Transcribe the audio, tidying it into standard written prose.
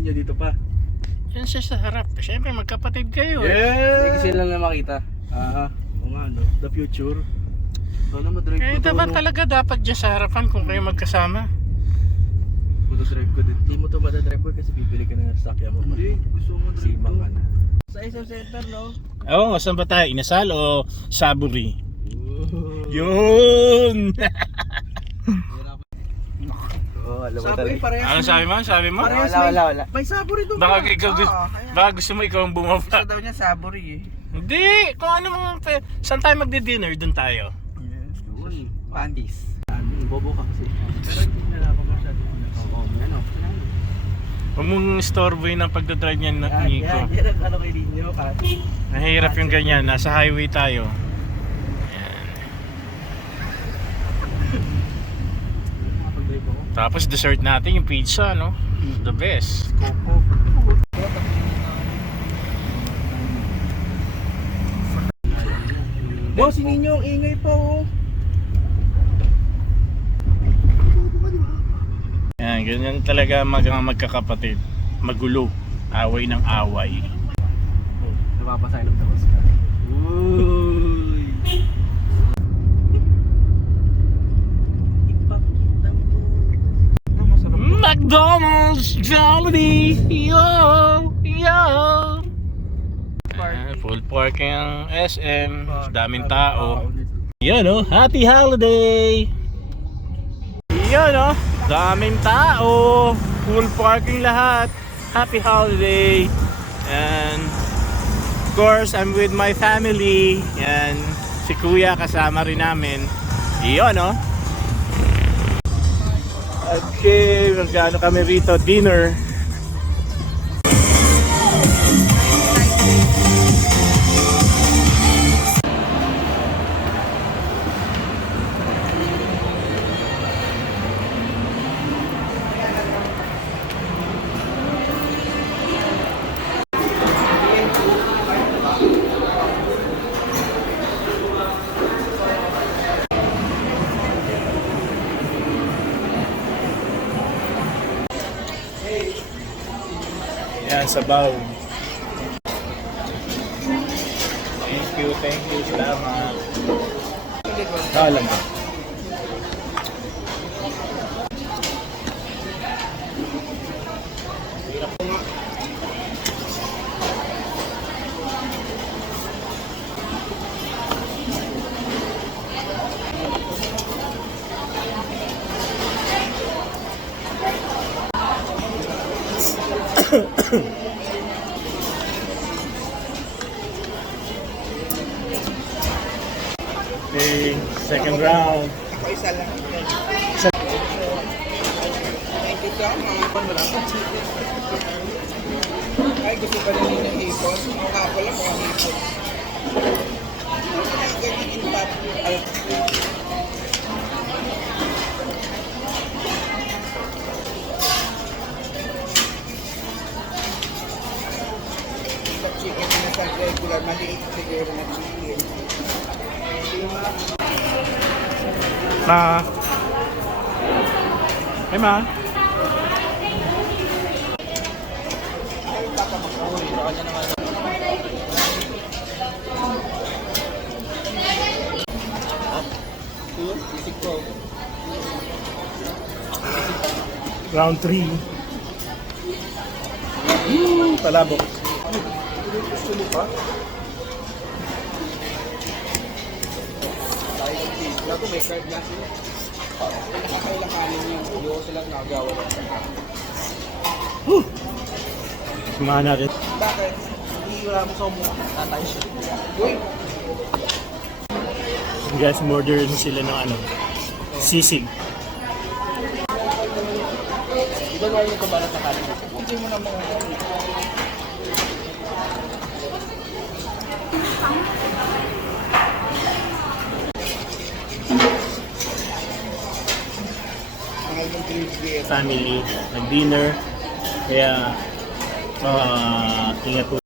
ninyo dito pa? Yan siya sa harap. Siyempre magkapatid kayo eh. Yeah! Kasi lang na makita. Oo nga no. The future. Sana madrive Kaya ko to, diba no? talaga dapat dyan sa harapan kung kayo magkasama? Madadrive ko dito. Hindi mo to madadrive ko kasi bibili ka ng sasakyan mo. Hindi, gusto mo madrive Simang to. ka na. Sa SM Center, no? Oo, saan ba tayo? Inasal o Saburi? Yun! Oh, alam mo talaga. Parehas. Ano sabi mo? Sabi mo? Parehas Wala. may sabori doon. Baka ikaw, baka gusto mo ikaw ang Gusto bumaba. daw niya sabori eh. Hindi! Kung ano mo, saan tayo magdi-dinner? Doon tayo. Panties. Bobo ka kasi. Pero hindi na lang ako masyado. Oo, ano? Huwag mong istorbo yun ang pagdadrive niyan, Nico. Yan ang ano kay Ninyo. Mahirap yung ganyan. Nasa highway tayo. Pag-drive ako. Tapos dessert natin yung pizza, no? The best. Coco. Boss, si Ninyo ang ingay pa oh. Yan, ganyan talaga mga magkakapatid. Magulo. Away ng away. Napapasay ng tapos ka. Uy. Ipakita mo. McDonald's Jollibee! Yo! Yo! Full parking ang SM. Daming tao. Yan oh, happy holiday! Yan oh, daming tao. Full parking lahat. Happy holiday. And of course, I'm with my family. Yan, si Kuya kasama rin namin. Yan oh. Okay, magkano kami rito? Dinner. Yan, sabaw. Thank you, salamat. Lang ba? Okay, second round. Ako isa lang. Thank you so much. Wala ko. Ay, gusto pa rin ng hipon. Mukha ko lang kung hipon. Ganyan yung top. Ay, chicken na sa regular, maliit siguro na chicken. Ma. Hey, Ma. Round 3. Palabok. Gusto mo pa? Lago may card na sila. Nakakailanganin yung ulo silang nagawa ng card. Kumahan natin. Bakit? Hindi wala mo sa mukha. Tatay siya. Uy! Guys, order na sila ng ano, sisig. Iba na yung kabala sa kanin. Hindi mo na mga Family, nag-dinner. Kaya, ingat po